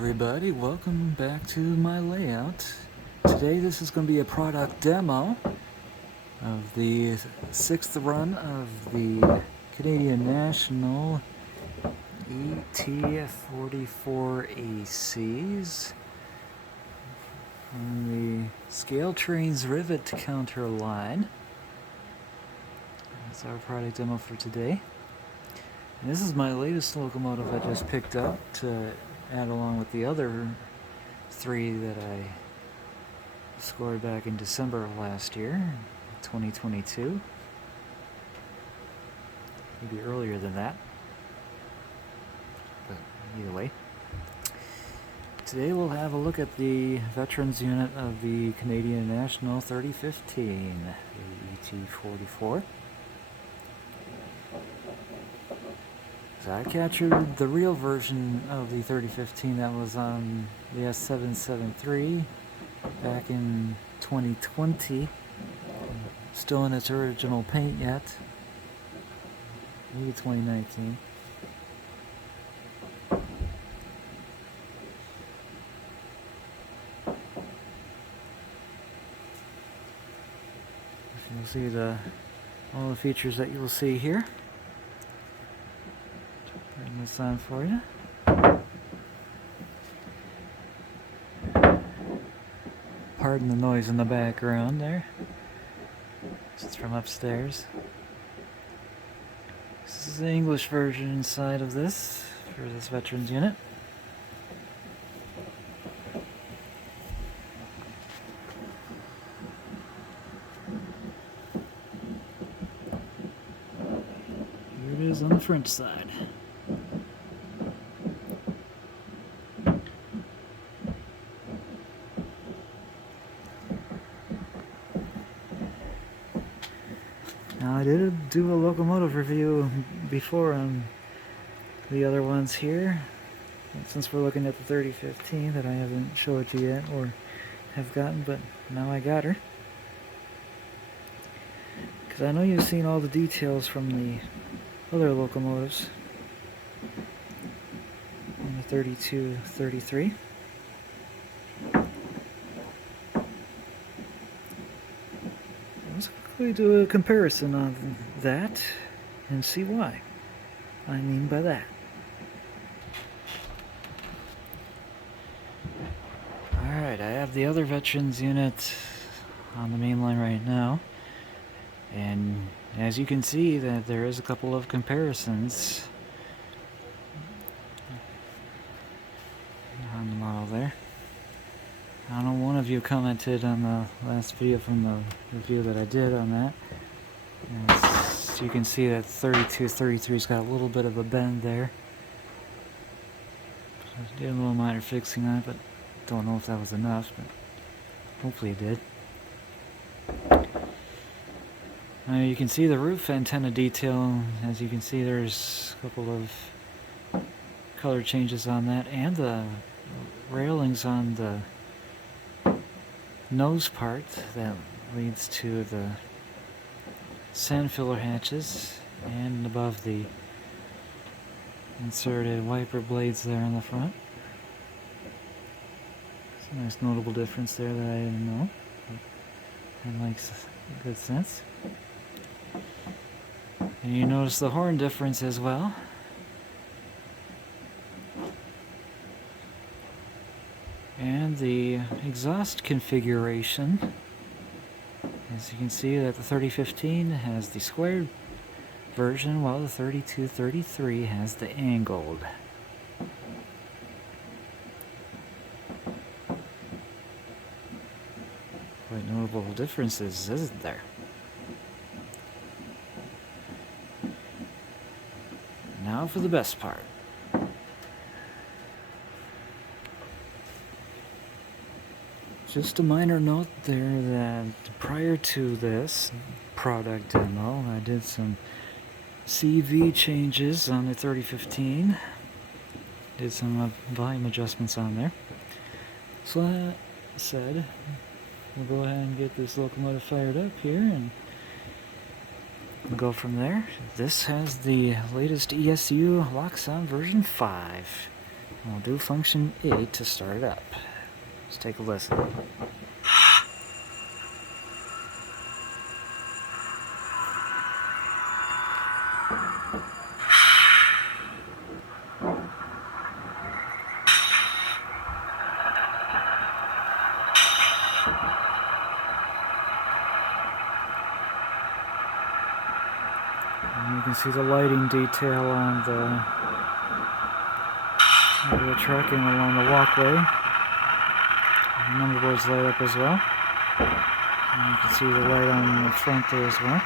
everybody, welcome back to my layout. Today this is going to be a product demo of the 6th run of the Canadian National ET44ACs on the ScaleTrains Rivet counter line. That's our product demo for today. And this is my latest locomotive I just picked up to add along with the other 3 that I scored back in December of last year, 2022. Maybe earlier than that. But either way. Today we'll have a look at the veterans unit of the Canadian National 3015, the ET44. So I captured the real version of the 3015 that was on the S773 back in 2020. Still in its original paint yet. Maybe 2019. You'll see all the features that you'll see here. Bring this on for you. Pardon the noise in the background there. It's from upstairs. This is the English version inside of this for this veterans unit. Here it is on the French side. Now I did do a locomotive review before on the other ones here, since we're looking at the 3015 that I haven't showed you yet or have gotten, but now I got her. Because I know you've seen all the details from the other locomotives on the 3233. We do a comparison of that and see why I mean by that. Alright, I have the other veterans unit on the main line right now, and as you can see that there is a couple of comparisons on the model there. I know one of you commented on the last video from the review that I did on that. As you can see that 3233's got a little bit of a bend there. I did a little minor fixing on it, but don't know if that was enough, but hopefully it did. You can see the roof antenna detail. As you can see, there's a couple of color changes on that, and the railings on the nose part that leads to the sand filler hatches, and above the inserted wiper blades there in the front. It's a nice notable difference there that I didn't know. That makes good sense. And you notice the horn difference as well. And the exhaust configuration, as you can see that the 3015 has the squared version while the 3233 has the angled. Quite notable differences, isn't there? Now for the best part. Just a minor note there that prior to this product demo, I did some CV changes on the 3015. Did some volume adjustments on there. So that said, we'll go ahead and get this locomotive fired up here and go from there. This has the latest ESU LockSound version 5. I'll do function 8 to start it up. Let's take a listen. And you can see the lighting detail on the truck and along the walkway. The number boards light up as well. And you can see the light on the front there as well.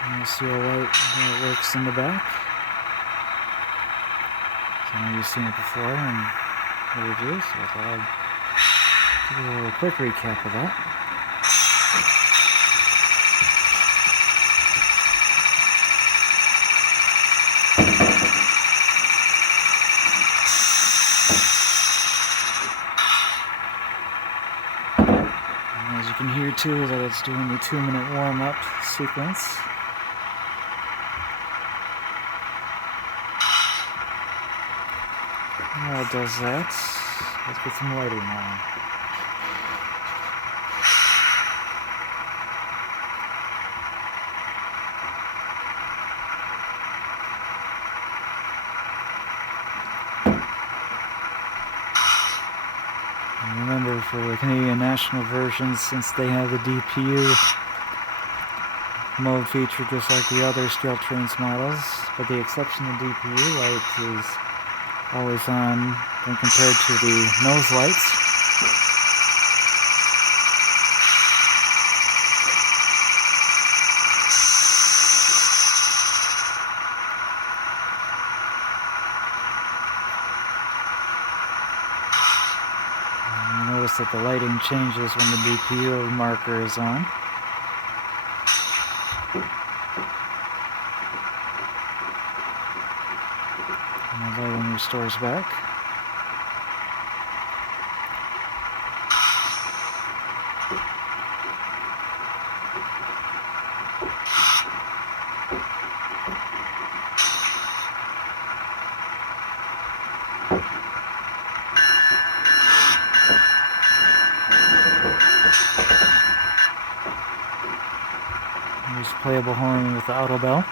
And you'll see a light that works in the back. So I know you've seen it before in the reviews, so I thought I'd give you a little quick recap of that. As you can hear too, that it's doing the 2-minute warm-up sequence. While it does that, let's get some lighting on. Remember, for the Canadian National versions, since they have the DPU mode feature just like the other ScaleTrains models, but the exception of DPU light is always on when compared to the nose lights. Notice that the lighting changes when the DPU marker is on. And the lighting restores back. There's a playable horn with the auto bell.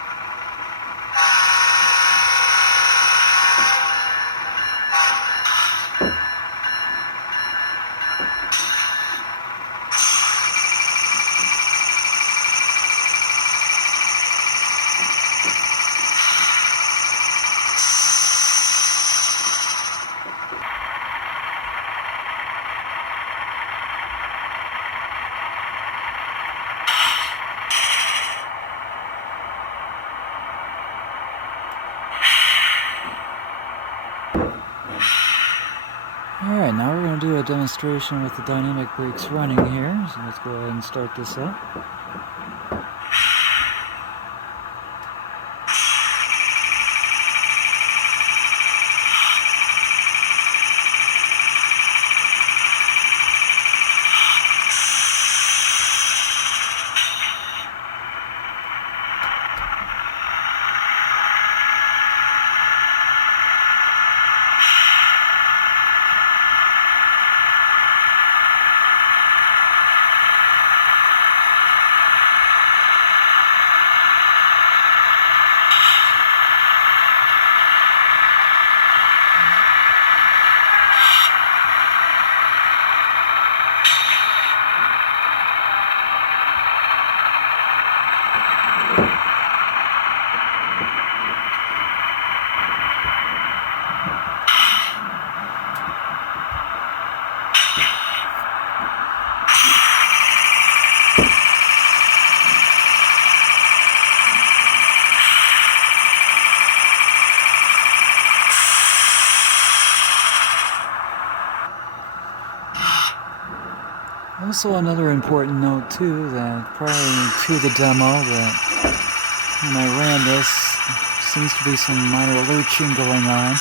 Alright, now we're going to do a demonstration with the dynamic brakes running here, so let's go ahead and start this up. Also, another important note too, that prior to the demo, that when I ran this, seems to be some minor lurching going on.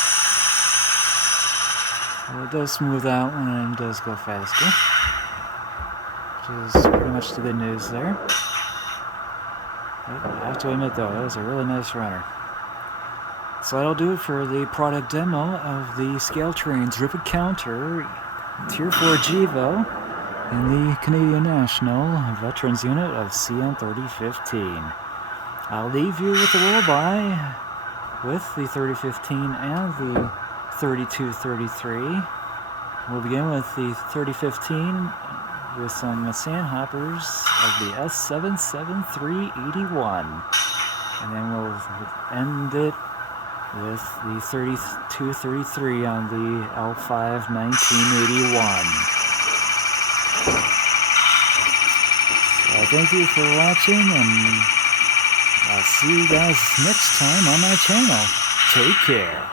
So it does smooth out when it does go faster, which is pretty much the good news there. But I have to admit though, that was a really nice runner. So that'll do it for the product demo of the ScaleTrains Rivet Counter Tier 4 GEVO in the Canadian National Veterans Unit of CN 3015. I'll leave you with the roll-by with the 3015 and the 3233. We'll begin with the 3015 with some sandhoppers of the S77381. And then we'll end it with the 3233 on the L5 1981. Thank you for watching, and I'll see you guys next time on my channel. Take care.